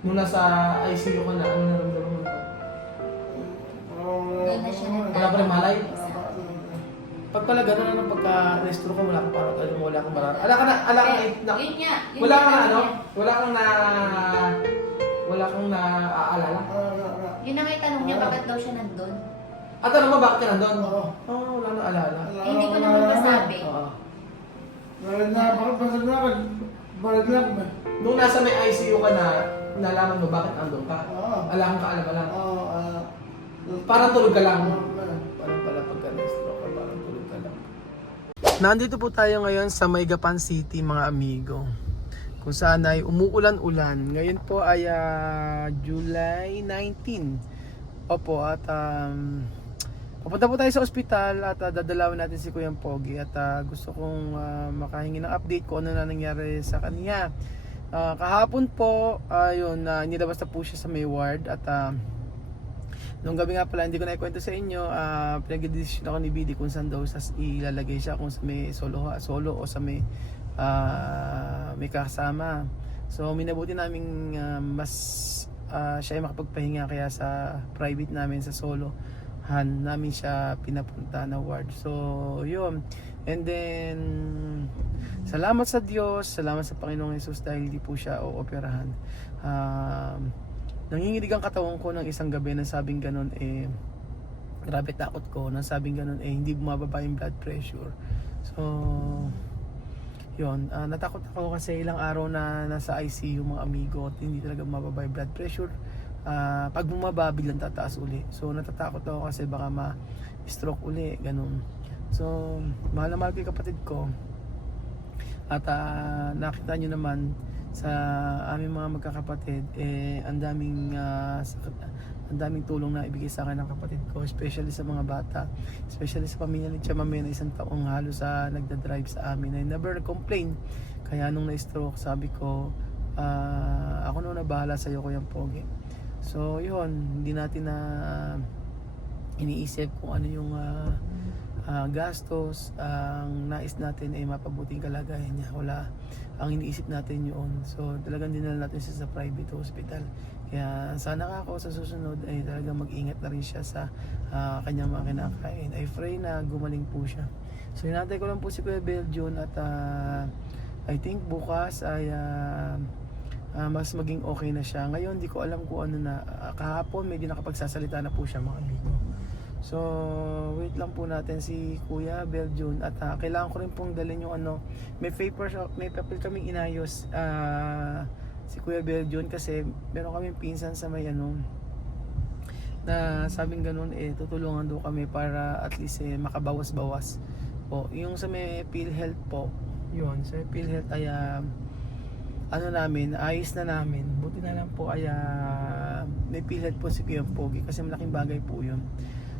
Nung nasa ICU ka na, ano naramdaman mo? Doon na siya Wala pa rin malay? Isa. Pag pala gano'n na pagka-restro ka, wala kang parang tayo, wala kang parang... Ala ka na, Yun nga. Yun wala nga kang sabi ano? niya. Wala kang naaalala? Yun na nga yung tanong niya, bakit daw siya nandun? At ano ba, bakit ka nandun? Oo. Wala nang alala. Eh, hindi ko naman masabi. Oo. Balik lang ba? Nung nasa may ICU ka na, nalaman mo bakit andun ka? Oo. Alam ka, alam ka lang. Oo. Parang tulog ka lang. Parang pala pagka-restro ka, parang tulog ka lang. Nandito po tayo ngayon sa Maygapan City, mga amigo. Kung saan ay umuulan-ulan. Ngayon po ay July 19. Opo, at papunta po tayo sa ospital at dadalawin natin si Kuya Pogi. At gusto kong makahingi ng update kung ano na nangyari sa kanya. Kahapon po, nilabas na po siya sa may ward. At nung gabi nga pala, hindi ko na ikwento sa inyo, pinag-decision ako ni BD kung saan daw ilalagay siya, kung sa may solo o sa may kasama. So minabuti namin mas siya ay makapagpahinga, kaya sa private namin, sa solohan namin siya pinapunta na ward. So yun, and then salamat sa Diyos, salamat sa Panginoong Jesus dahil hindi po siya ooperahan. Nanginginig ang katawan ko ng isang gabi na sabing ganun, grabe takot ko, nang sabing ganun, hindi bumababa yung blood pressure. So yun, natakot ako kasi ilang araw na nasa ICU, mga amigo, at hindi talaga bumababa yung blood pressure. Pag bumaba, biglang tataas uli. So natatakot ako kasi baka ma-stroke uli, ganun. So mahal na mahal ko yung kapatid ko. At nakita nyo naman sa aming mga magkakapatid, ang daming tulong na ibigay sa akin ng kapatid ko, especially sa mga bata, especially sa pamilya ni Chamame na isang taong halos nagdadrive sa amin, ay never complain. Kaya nung na-stroke, sabi ko, ako na bahala sa iyo, Kuya Pogi. So yun, hindi natin na iniisip kung ano yung gastos. Ang nais natin ay mapabuting kalagayan niya. Wala, ang iniisip natin yun. So talagang dinala natin siya sa private hospital. Kaya sana ako sa susunod ay talagang mag-ingat na rin siya sa kanyang mga kinakain. I pray na gumaling po siya. So hinantay ko lang po si Kuya Belgian at I think bukas ay mas maging okay na siya. Ngayon di ko alam kung ano na. Kahapon medyo nakapagsasalita na po siya, mga amigo. So wait lang po natin si Kuya Belgian at kailangan ko rin pong dalhin yung may paper kaming inayos si Kuya Belgian kasi meron kaming pinsan sa may na sabing ganun, tutulungan daw kami para at least makabawas-bawas po. Yung sa may PhilHealth po, yun, sa PhilHealth ay namin, ayos na namin. Buti na lang po ay may PhilHealth po si Kuya Pogi kasi malaking bagay po yun.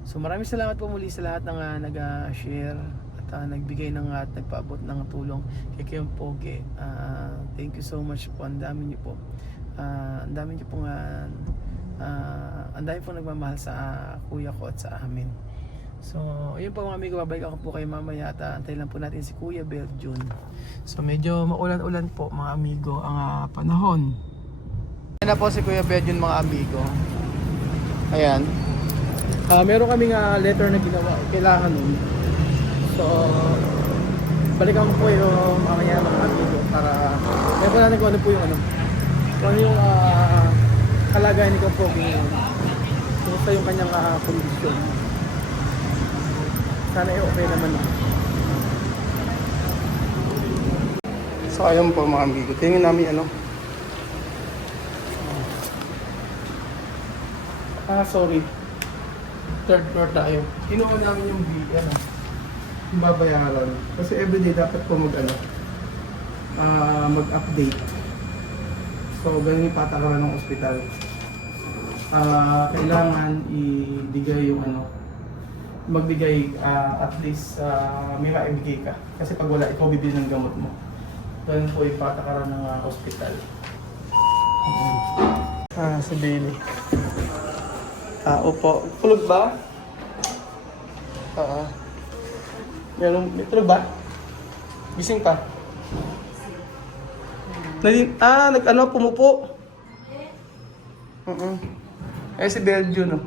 So maraming salamat po muli sa lahat ng nag-share at nagbigay at nagpaabot ng tulong kay Kuya Pogi. Thank you so much po. Ang dami niyo po. Ang dami niyo po ang dami po nagmamahal sa kuya ko at sa amin. So ayun po, mga amigo, babalik ako po kayo mamaya at antay lang po natin si Kuya Belgian. So medyo maulan-ulan po, mga amigo, ang panahon. Ayan na po si Kuya Belgian, mga amigo. Ayan. Meron kaming letter na ginawa, kailangan nun. So balikan ko po yung mamaya, mga amigo, para meron po natin kung ano po yung kung ano yung kalagayan ni Kuya Pogi ngayon. Kumusta yung kanyang kondisyon. Sana okay naman na. So ayun po, mga amigo, tingnan namin sorry, third floor tayo. Kinuha namin yung yung babayaran. Kasi everyday dapat po mag-update. So ganun yung patakaran ng ospital. Kailangan ibigay yung magbigay at least may maibigay ka. Kasi pag wala, ikaw bibili ng gamot mo. Ganun po yung patakaran ng ospital. Si Bailey. Upo. Tulog ba? May tulog ba? Gising pa? Pumupo. Eh si Belgio, no?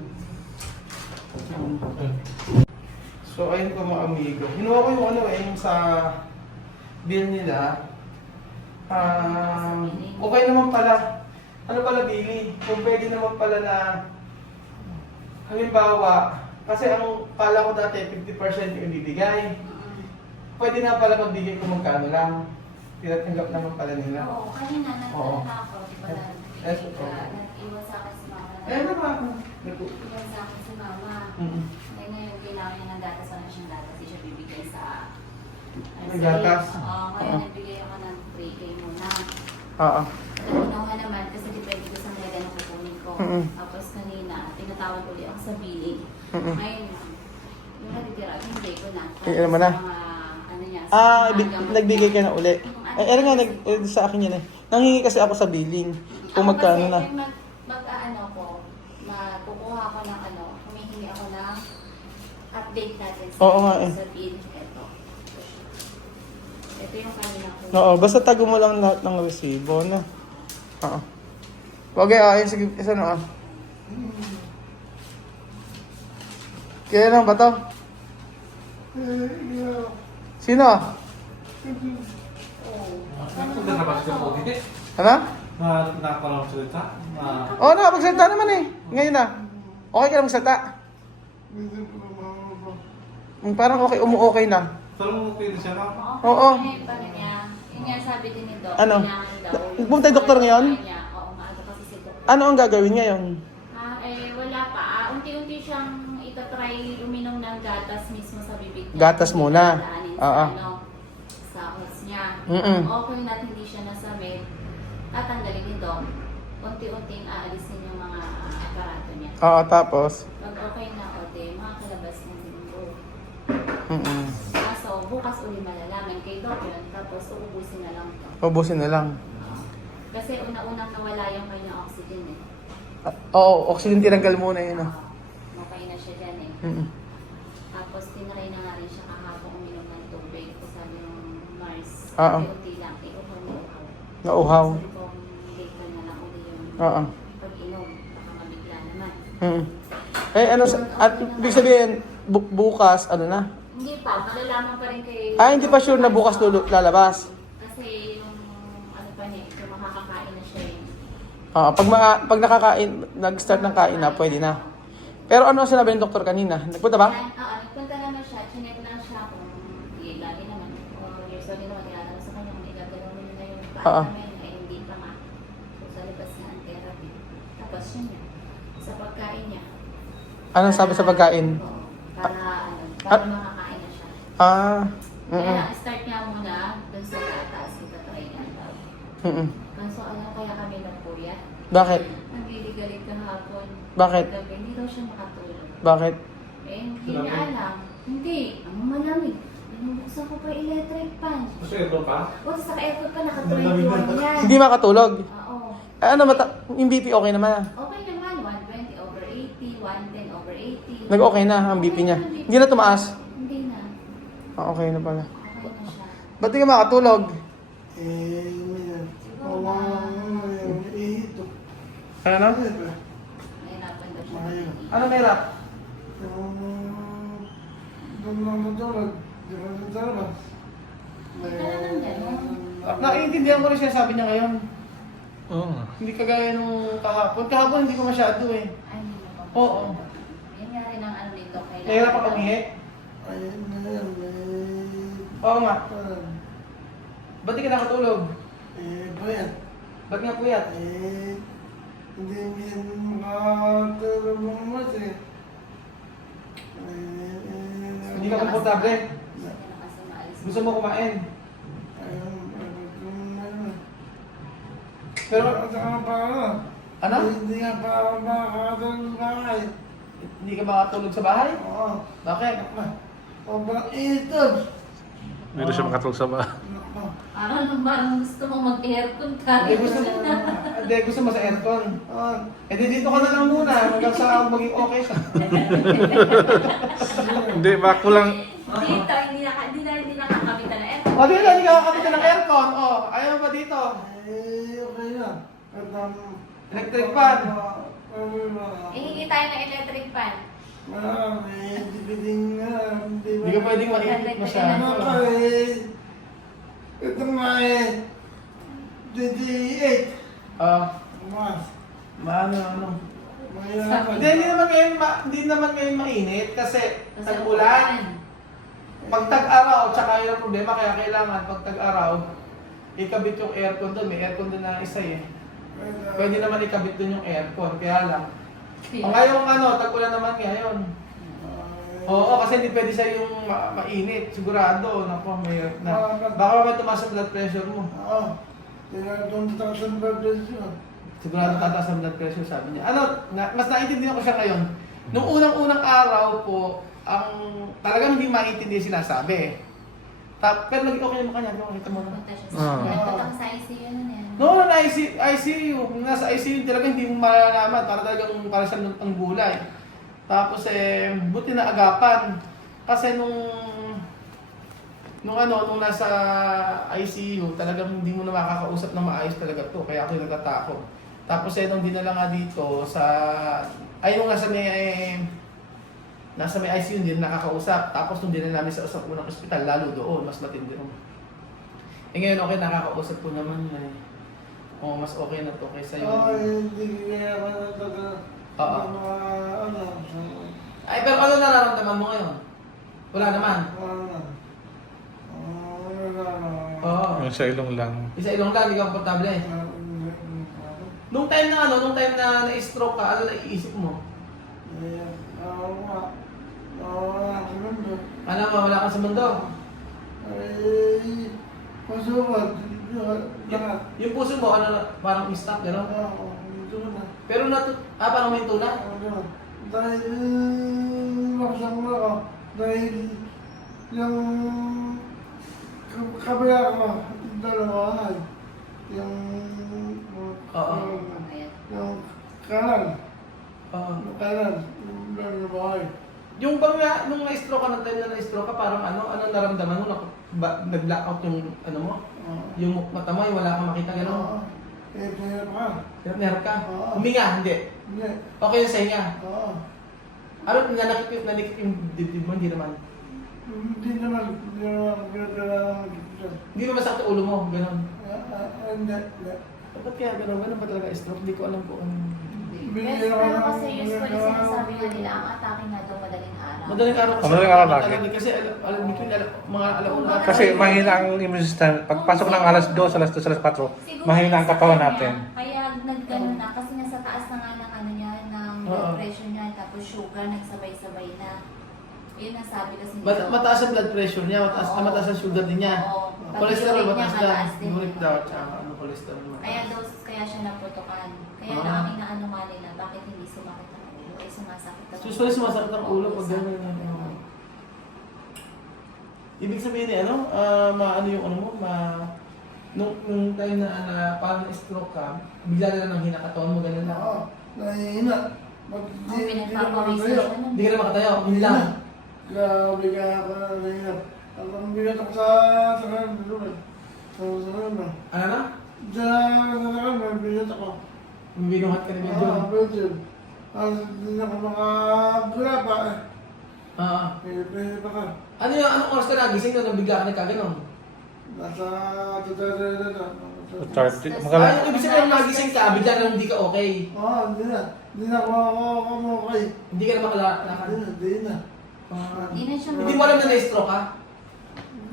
So, ayun po mga amigo. Hinuha ko yung ano eh, yung sa bill nila. Okay naman pala. Ano pala, Billy? Kung pwede naman pala na, halimbawa, kasi ang kala ko dati 50% yung ibibigay. Pwede na pala magbigay kung magkano lang. Tinatanggap naman pala nila. Oo, kanina Oo. nagtanong na ako. Di ba Yes, oo. nag-iwan sa akin si mama. Eh, ano ba ako? Nag-iwan sa akin si mama. Mm-mm. Eh ngayon, kailangan niya ng gatas. Wala siyang gatas. Di siya bibigay sa... May gatas? Oo, ngayon nagbigay ako ng 3K muna. Oo. Kinuha naman kasi depende ko sa mega na kukunin ko. Mm-mm. Tapos kanina, tinatawag ulit ako sa billing. Mm-mm. Ngayon, yung natitira, hindi ko na. Eh, ano mo na? Sa mga, ano niya, sa mga gamot Nagbigay ka niya. na uli. Ano nga, sa akin yun eh. Nanghingi kasi ako sa billing. Kung Ako magkano kasi, na. mag-ano ko, kukuha ako ng ano, humihingi ako ng update natin Oo nga eh. sa bill. Ito yung kanina ko. Oo, basta tago mo lang lahat ng resibo, no? Oo. Okay, ayun, sige, isa na Kaya lang ba to? Sino? Sudah dapat po din. Ano? Nakaparang salita. Oo, nakapagsalita naman eh. Ngayon na. Okay ka na magsalita? Parang okay, okay na. Pero pwede siya na. Oo. Yun niya, yun nga sabi din ni Doc. Ano? kailangan daw. Pumunta yung doktor ngayon? Niya. Oo, maaga kasi si Doc. Ano ang gagawin ngayon? Wala pa. Unti-unti siyang itatry uminom ng gatas mismo sa bibig niya. Gatas muna. Daanin Oo. Sa, sa hose niya. Mm-mm. Okay na hindi siya nasamit. Tatanggalin ni Doc. Unti-unting aalisin yung mga aparato niya. Oo, tapos? Pag okay na, makakalabas ng linggo. Mm-mm. So, bukas uli malalaman kay Doc yun. Tapos, uubusin na lang to. Ubusin na lang. Kasi una-unang nawala yung kanyang oxygen eh. Oo, oxygen tinanggal muna yun. Okay na siya dyan eh. Mm-mm. Tapos, tinry na nga rin siya kahapon uminom ng tubig. Kasi sabi yung nurse, Oo. unti lang, uhaw na uhaw. Nauhaw. Sabi ko, later na lang uli yung Oo. pag-inom. Baka mabigla naman. Mm. Eh, ano, at ibig sabihin, bukas, ano na? Hindi pa, malalaman pa rin kay... Hindi pa sure na bukas lalabas. Kasi yung, ano pa niya, yung makakakain na siya eh. Pag nakakain, nag-start ng kain na, pwede na. Pero ano ang sinabi ng doktor kanina? Nagpunta ba? Oo, nagpunta naman siya, chinek lang siya kung lagi naman, years old naman, tinatawag sa kanya kung igagalaw mo na yung Oo. paa namin, ay hindi pa nga. So, sa labas na ang therapy. Tapos yun niya, sa pagkain niya. Anong sabi sa pagkain? Oo, para makakain na siya. Kaya start niya muna dun sa gatas, itatry niya. Mm-mm. Kaso alam kaya kami nagpuyat. Bakit? Nagilig-galig kahapon. Bakit? Gabi, hindi daw siya makatulog. Bakit? Eh, hindi niya alam. Hindi, ang malamig. Binubuksan ko pa yung electric fan. Gusto ito pa? O, sa aircon pa, naka-21 yan. Hindi makatulog. Oo. Ano, yung BP okay naman. Okay naman, 120/80, 110/80. Nag-okay na ang BP niya. Hindi na tumaas. Hindi na. Okay na pala. Okay na siya. Ba't di ka makatulog? Ano? Nahirapan daw siya. Ano mahirap? Naiintindihan ko rin siya sabi niya ngayon. Oo. Hindi kagaya nung kahapon. Kahapon hindi ko masyado eh. Ay, hindi na pa. Oo. Yan nga rin ang ano nito. Nahirap ka umihi? Oo nga. Ba't di ka nakatulog? Ba't nga puyat? Hindi ka komportable? Gusto mo kumain? Pero, ano? Hindi nga pa ako makakatulog ng bahay. Hindi ka makatulog sa bahay? Oo. Bakit? Sobrang init. Dito siya makatulog sa ba? Parang gusto mo mag-aircon ka. Hindi, gusto mo sa aircon. Eh di dito ka na lang muna hanggang sa maging okay ka. Hindi, bako lang. Dito, hindi nakakabitan na aircon. O dito, hindi ka kakapitan ng aircon. O, ayaw ba dito? Okay na. Electric fan. Hihingi tayo ng electric fan. Marami, dibiling nga. Hindi ka pwedeng mainit masyado. Ito nga eh, 28. Mas, Ano. mahirapan. Hindi naman ngayon mainit kasi Kasi tag-ulan. Pag tag-araw, tsaka yun ang problema, kaya kailangan pag tag-araw, ikabit yung aircon doon. May aircon doon na isa eh. Pwede naman ikabit doon yung aircon, kaya lang. Ngayong tag-ulan naman ngayon. Oo, kasi hindi pwede siya yung mainit. Sigurado, naku, baka may tumaas ang blood pressure mo. Oo, tinatong 2,000 birthdays yun. Sigurado tataas ang blood pressure, sabi niya. Mas naiintindihan ko siya ngayon. Nung unang-unang araw po, talagang hindi maintindihan sinasabi. Pero naging okay naman kanya, makita mo na. Punta siya sa nagpunta ka sa ICU nun yan. No, ICU. Nasa ICU talaga hindi mo malalaman. Talagang para siya ang gulay. Tapos buti na agapan. Kasi nung nasa ICU, talagang hindi mo na makakausap na maayos talaga to. Kaya ako natatakot. Tapos nung dinala nga dito nung nasa may ICU, hindi na nakakausap. Tapos nung dinala namin sa unang ospital, lalo doon, mas matindi. Ngayon okay, nakakausap ko naman mas okay na to kaysa Oo, yun. hindi kaya ako nataga. Oo. Mga Ay, pero ano nararamdaman mo ngayon? Wala naman. Oo. Yung sa ilong lang. Isa ilong lang, hindi ka komportable eh. Nung time na na-stroke ka, ano naiisip mo? Ano, mawala ka sa mundo? Yung puso mo, parang stop, gano'n? Pero parang may tuna? Dahil makasama ako, dahil yung kabila ko, dalawahan, yung kanan, Oo. yung kanan, yung dalawahan. Yung bang nung na-stroke ka, ng time na na-stroke ka, parang anong naramdaman mo? Nag-blackout yung mo? Yung mata mo, yung wala kang makita, gano'n? Kaya pa. Meron ka? Oo. Huminga, hindi. Hindi. Okay yung sa inga. Oo. Ano, nanikip yung dibdib mo, hindi naman. Hindi naman pinagdala ng dito. Hindi naman sakto ulo mo, gano'n. Hindi. Ba't kaya gano'n ba talaga stroke? Hindi ko alam kung Pero kasi usually sinasabi nga nila, ang atake nga daw madaling araw. Madaling araw kasi. Madaling araw lagi. Kasi mga alauna. Kasi mahina ang immune system. Pagpasok ng alas 2, alas 4, mahina ang katawan natin. Kaya nagganon na, kasi nasa taas na nga ng niya, ng blood pressure niya, tapos sugar, nagsabay-sabay na. Yun ang sabi kasi nila. Mataas ang blood pressure niya, mataas ang sugar din niya. Oo. Cholesterol, Pag-uric niya, mataas na. mataas din. Uric daw, tsaka cholesterol. Kaya siya naputukan. Kaya Ah. lang ang inaano nga nila, bakit hindi sumakit ang ulo? Ay sumasakit ang Usually sumasakit ang ulo pag sabi gano'n. ko. Ibig sabihin nung time na parang stroke ka, bigla na lang ang hinakatawan mo, gano'n lang. Oo. Nahihina. Ang pinagpapawisan siya nun. Hindi ka na makatayo, yun lang. Grabe ka ako na nahihina. Ang binatok sa kanan, doon. Sa kanan. Ano na? Sa kanan, binatok ko. Binuhat ka na medyo. Medyo. Hindi na ko graba. Pwede pa ka. Anong oras ka nagising nung bigla ka nagkaganon? Nasa Ibig sabihin nagising ka, bigla na hindi ka okay. Oo, hindi na. Hindi na ako okay. Hindi ka na makalakad. Hindi na. Hindi na siya Hindi mo alam na na-stroke ka?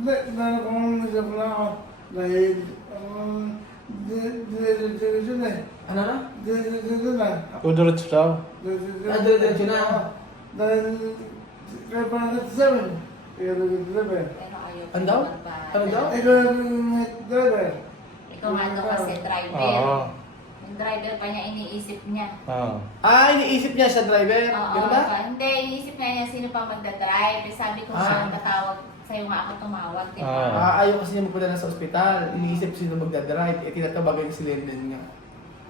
Hindi, kung nasa pala ako. Dahil, diretso na eh. Ano na? Diretso na. Kudurit daw. Diretso na. Dahil, kaya pa nag-7. Kaya nag-7. Pero ayaw Ano daw? Ano daw? Ikaw nag-driver. Ikaw nga daw kasi driver. Oo. Yung driver pa niya, iniisip niya. Oo. Iniisip niya siya driver? Oo, Gano'n ba? hindi, iniisip niya sino pa magdadrive. Sabi ko siya, tatawag sa'yo nga ako tumawag, di ba? Ayaw kasi niya magpadala sa ospital. Iniisip sino magdadrive. Tinatabagan si Lenden nga.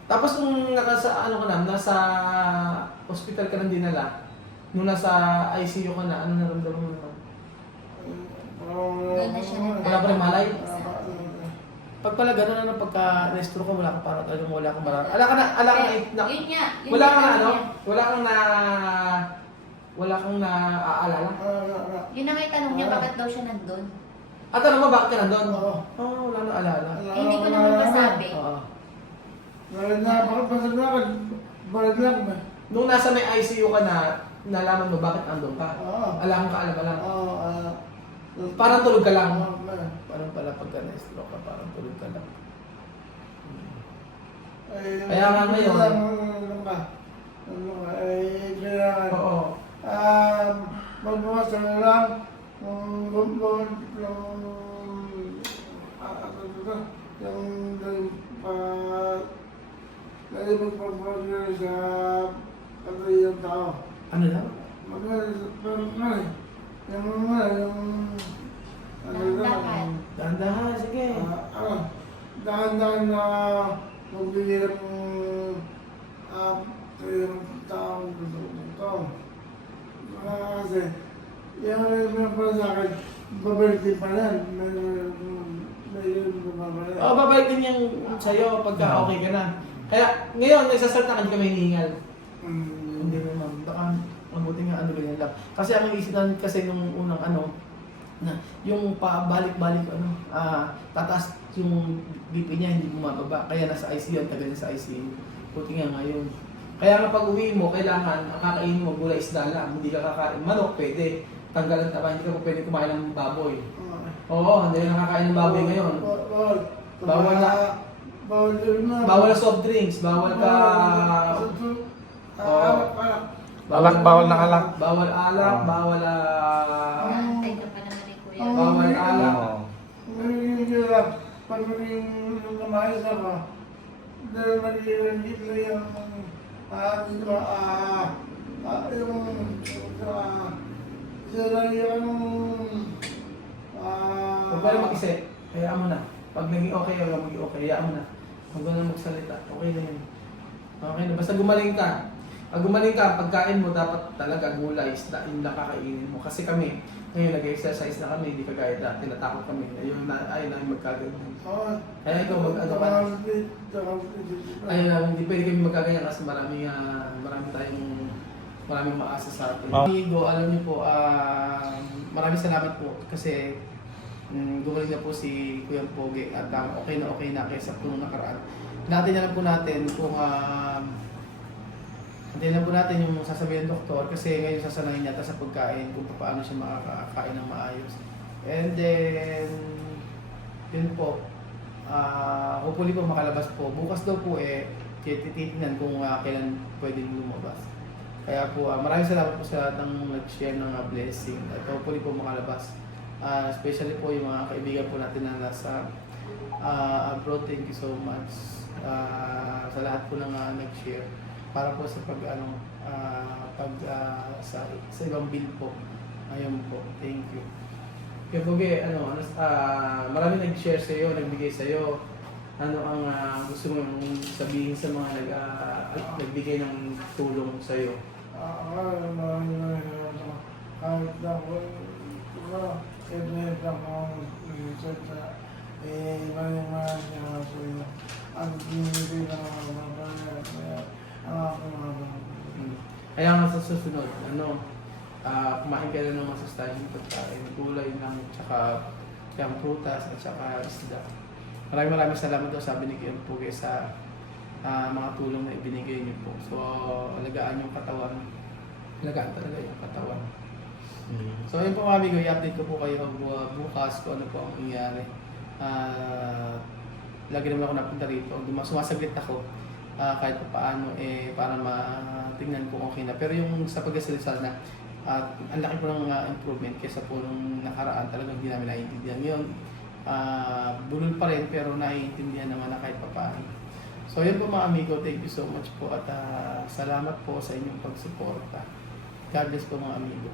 Tapos nung nasa ospital ka nang dinala, nung nasa ICU ka na, ano naramdaman mo naman? Doon na siya Wala pa rin malay? Pag pala gano'n na pagka na-stroke ka, wala ka para talagang wala ka marami. Ala ka na, Yun nga. Yun wala nga kang tanong ano? niya. Wala kang naaalala? Yun na nga yung tanong niya, bakit daw siya nandun? At ano mo, bakit ka nandun? Oo. Wala na alala. Eh, hindi ko naman masabi. Oo. Balik lang ba? Nung nasa may ICU ka na, nalaman mo bakit andun ka? Oo. Alam ka, alam ka lang. Oo. Parang tulog ka lang. Oo. Parang pala pagka na-stroke ka, parang tulog ka lang. Kaya nga ngayon. Kaya Oo. magbukas na lang magpapagod sa yung tao. Ano lang? Dahan-dahan. Dahan-dahan, sige. Dahan-dahan na magbigay ng yung taong gusto. Kasi, yung para sa akin, babalik din pa yan. May babalik. Babalik din yung sa'yo pagka okay ka na. Kaya ngayon, nagsasart na hindi ka may hinihingal. Hindi naman. Baka mabuti nga ano ganyan lang. Kasi ang isipan kasi nung unang ano, na yung pabalik-balik tataas yung BP niya, hindi bumababa. Kaya nasa ICU, ang tagal niya sa ICU. Buti nga ngayon. Kaya nga pag uwi mo, kailangan ang kakainin mo gulay isda lang. Hindi ka kakain. Manok, pwede. Tanggalan taba, hindi ka po pwede kumain ng baboy. Oo, hindi ka nakakain ng baboy ngayon. Bawal na. Bawal soft drinks, bawal ka... Alak, bawal na alak. Bawal alak, bawal Naantay ka pa naman ni Kuya. bawal alak. Pag lumayas ako, dahil nag-iingit na yung Huwag ka na mag-isip, hayaan mo na. Pag naging okay, huwag maging okay, hayaan mo na. Huwag ka na magsalita, okay na yun. Okay na, basta gumaling ka. Pag gumaling ka, pagkain mo, dapat talaga gulay, isda, yun lang kakainin mo. Kasi kami, ngayon nag-exercise na kami, hindi kagaya dati, natakot kami. Ayun na, ayaw namin magkaganyan. Kaya ikaw mag-ano ka. Ayaw namin, hindi pwede kami magkaganyan kasi maraming maasa sa atin. Amigo, alam niyo po, maraming salamat po kasi gumaling na po si Kuya Pogi at okay na kaysa po nung nakaraan. Natin na lang po natin kung hintayin lang po natin yung sasabihin ng doktor kasi ngayon sasanangin niya sa pagkain kung paano siya makakain ng maayos. And then, yun po, hopefully po makalabas po. Bukas daw po titignan kung kailan pwedeng lumabas. Kaya po, maraming salamat po sa lahat ng nag-share ng blessing. At hopefully po makalabas. Especially po yung mga kaibigan po natin na nasa abroad, thank you so much. Sa lahat po ng nag-share para po sa sa ibang bill po. Ayun po, thank you. Kaya po, maraming nag-share sa iyo, nagbigay sa iyo. Ano ang gusto mong sabihin sa mga nagbigay ng tulong sa iyo? Kaya nga sa susunod, kumain ka na ng masustansyang pagkain, gulay lang, tsaka yung prutas at tsaka isda. Maraming salamat daw, sabi ni Kuya Pogi sa mga tulong na ibinigay niyo po. So, alagaan yung katawan. Alagaan talaga yung katawan. So, yun po mga amigo, i-update ko po kayo bukas kung ano po ang nangyari. Lagi naman ako napunta rito. Sumasaglit ako kahit pa paano para matingnan kung okay na. Pero yung sa pagkasalsal na, ang laki po ng improvement kaysa po nung nakaraan, talagang hindi namin naiintindihan. Ngayon, bulol pa rin pero naiintindihan naman na kahit pa paano. So yun po mga amigo, thank you so much po at salamat po sa inyong pagsuporta. God bless po mga amigo.